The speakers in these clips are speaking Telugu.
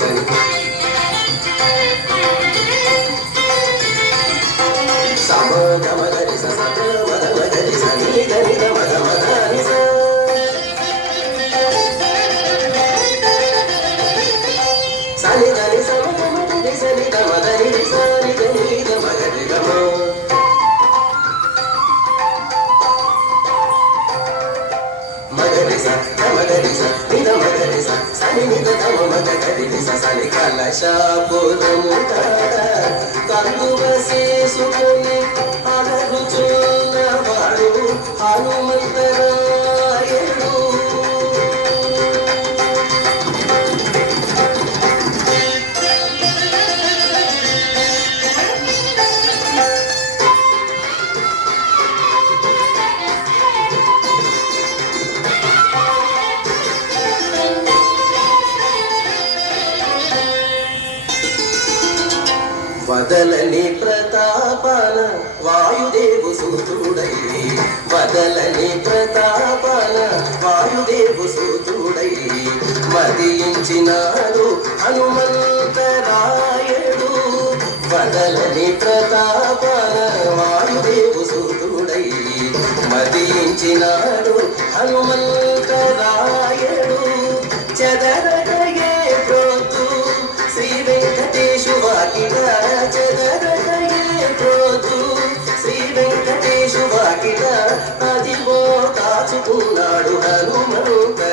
సని సమ గమ గరి స స మద మగరి సని దని ద మద మద ని స సని దని సమ గమ ని సని ద మద ని స ని దని ద మగరి గమ మగరి స మగరి స ని ద మగరి స సని ని ద మ మగరి ని స సని కలశపురము కందువ చేసుకొని అలరుచున్నవాడు హనుమంతరాయడు వదలని ప్రతాపన వాయుదేవు సూతుడై వదలని ప్రతాపన వాయుదేవు సూతుడై మదించినాడు హనుమంతరాయడు వదలని ప్రతాపన వాయుదేవు సూతుడై మదించినాడు హనుమంతరాయడు చదరగయే ప్రోతు శ్రీ వెంకటేశు వాకిట చదరగయే ప్రోతు శ్రీ వెంకటేశు వాకిట అదిగో కాచుకున్నాడు హనుమంతరాయడు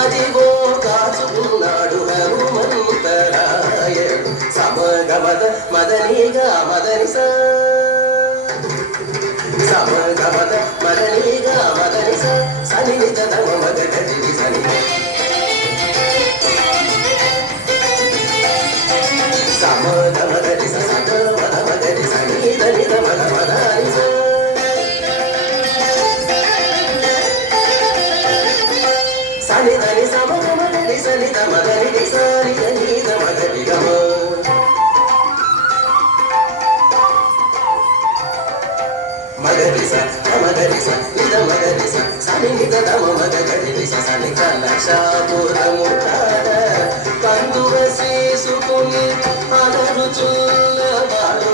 అదిగో కాచుకున్నాడు హనుమంతరాయడు సమగమద మదనిగా మదని సమగమద మదనిగా మదని సని నిజ మగ గది సని సమగ మగరి సగ మద మగరి సని దని ద మద మద ని స సని దని సమగ మగరి సని ద మగరి ని సని దని ద మగరి గమ మగరి స మగరి స ని ద మగరి స సని ని ద ద మగ గరి ని స సని కలశపురము కందువ చేసుకొని అలరుచున్నవాడు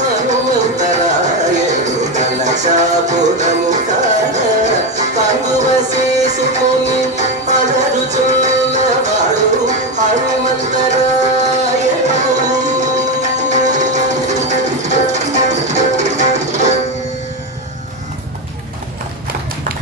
హనుమంతరాయడు కలశపురము కందువ చేసుకొని అలరుచున్నవాడు హనుమంత